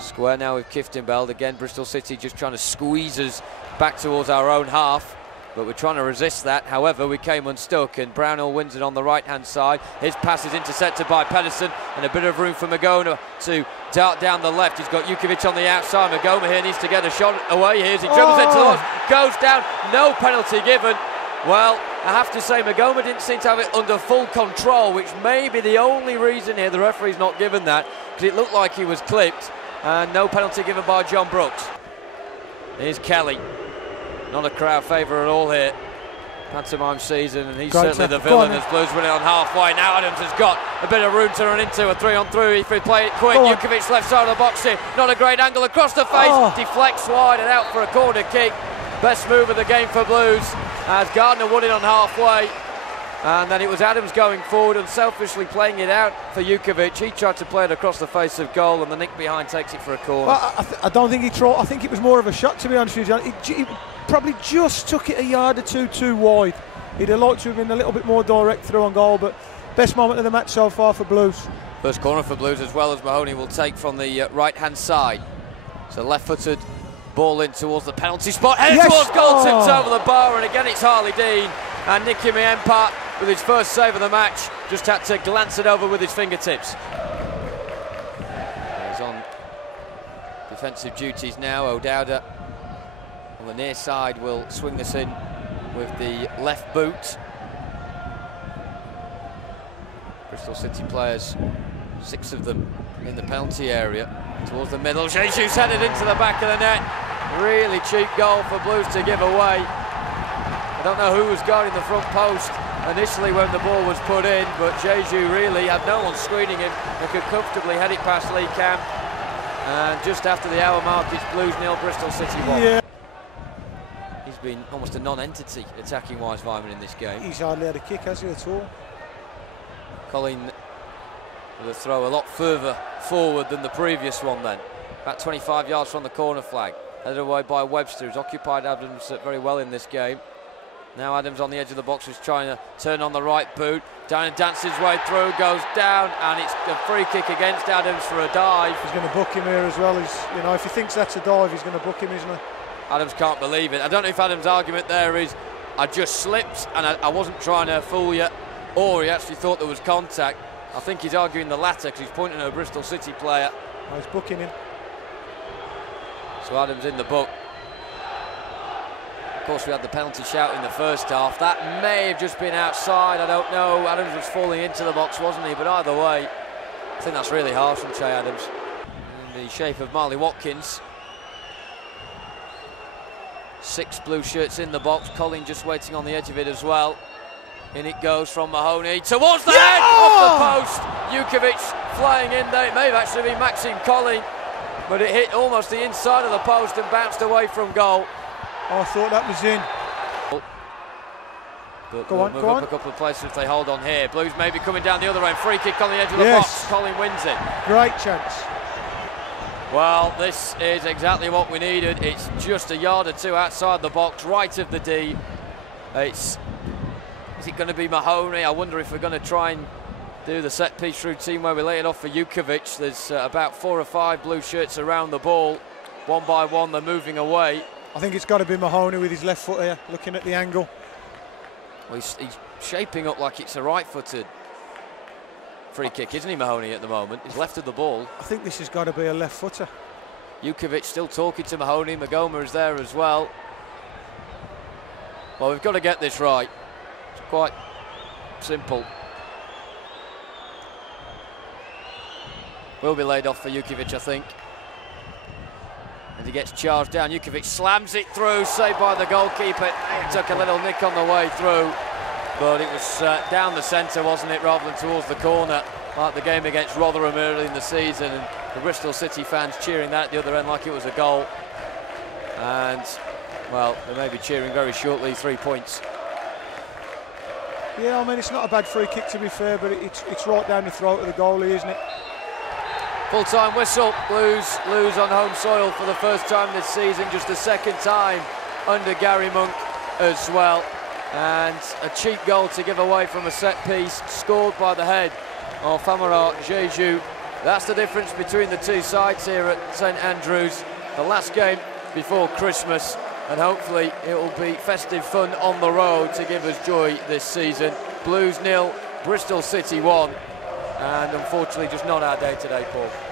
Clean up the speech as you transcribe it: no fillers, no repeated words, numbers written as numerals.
Square now with Kifteinbeld. Again, Bristol City just trying to squeeze us back towards our own half, but we're trying to resist that. However, we came unstuck, and Brownhill wins it on the right-hand side. His pass is intercepted by Pedersen, and a bit of room for Magona to dart down the left. He's got Jukovic on the outside. Magona here needs to get a shot away here as he dribbles into the box, goes down, no penalty given. Well, I have to say Magona didn't seem to have it under full control, which may be the only reason here the referee's not given that, because it looked like he was clipped, and no penalty given by John Brooks. Here's Kelly. Not a crowd favourite at all here. Pantomime season, and he's certainly the villain as Blues win it on halfway. Now Adams has got a bit of room to run into a 3-on-3 if he play it quick. Jukovic left side of the box here. Not a great angle across the face. Deflects wide and out for a corner kick. Best move of the game for Blues as Gardner won it on halfway. And then it was Adams going forward and selfishly playing it out for Jukovic. He tried to play it across the face of goal, and the nick behind takes it for a corner. Well, I don't think he tried. I think it was more of a shot, to be honest with you. He probably just took it a yard or two too wide. He'd have liked to have been a little bit more direct through on goal, but best moment of the match so far for Blues. First corner for Blues, as well as Mahoney will take from the right-hand side. So left-footed ball in towards the penalty spot. Headed towards goal, tipped over the bar, and again it's Harley Dean. And Nicky Miempa, with his first save of the match, just had to glance it over with his fingertips. He's on defensive duties now. O'Dowda on the near side will swing this in with the left boot. Bristol City players, 6 of them in the penalty area. Towards the middle, Jesus headed into the back of the net. Really cheap goal for Blues to give away. I don't know who was guarding the front post initially when the ball was put in, but Jeju really had no one screening him and could comfortably head it past Lee Camp. And just after the hour mark, it's Blues 0, Bristol City 1. Yeah. He's been almost a non-entity attacking-wise, Vyman, in this game. He's hardly had a kick, has he, at all? Colin with a throw a lot further forward than the previous one then. About 25 yards from the corner flag. Headed away by Webster, who's occupied Adams very well in this game. Now Adams on the edge of the box, is trying to turn on the right boot. Down and dances his way through, goes down, and it's a free kick against Adams for a dive. He's going to book him here as well. You know, if he thinks that's a dive, he's going to book him, isn't he? Adams can't believe it. I don't know if Adams' argument there is, I just slipped and I wasn't trying to fool you, or he actually thought there was contact. I think he's arguing the latter because he's pointing at a Bristol City player. Oh, he's booking him. So Adams in the book. Of course, we had the penalty shout in the first half. That may have just been outside, I don't know. Adams was falling into the box, wasn't he? But either way, I think that's really harsh from Che Adams. In the shape of Marley Watkins. 6 blue shirts in the box. Colin just waiting on the edge of it as well. In it goes from Mahoney towards the head, off the post. Jukovic flying in there. It may have actually been Maxime Colin, but it hit almost the inside of the post and bounced away from goal. Oh, I thought that was in. But go on, move up a couple of places if they hold on here. Blues maybe coming down the other end. Free kick on the edge of the box. Colin wins it. Great chance. Well, this is exactly what we needed. It's just a yard or two outside the box, right of the D. Is it going to be Mahoney? I wonder if we're going to try and do the set-piece routine where we lay it off for Jukovic. There's about 4 or 5 blue shirts around the ball. One by one, they're moving away. I think it's got to be Mahoney with his left foot here, looking at the angle. Well, he's shaping up like it's a right-footed free kick, isn't he, Mahoney, at the moment? He's left of the ball. I think this has got to be a left footer. Jukovic still talking to Mahoney. Magoma is there as well. Well, we've got to get this right. It's quite simple. Will be laid off for Jukovic, I think. And he gets charged down. Jukovic slams it through, saved by the goalkeeper. It took a little nick on the way through, but it was down the centre, wasn't it, rather than towards the corner, like the game against Rotherham early in the season. And the Bristol City fans cheering that at the other end like it was a goal. And, well, they may be cheering very shortly 3 points. Yeah, I mean, it's not a bad free kick, to be fair, but it's right down the throat of the goalie, isn't it? Full-time whistle. Blues lose on home soil for the first time this season, just the second time under Gary Monk as well. And a cheap goal to give away from a set piece, scored by the head of Famara Jeju. That's the difference between the two sides here at St Andrews. The last game before Christmas, and hopefully it will be festive fun on the road to give us joy this season. Blues 0, Bristol City 1, and unfortunately just not our day today, Paul.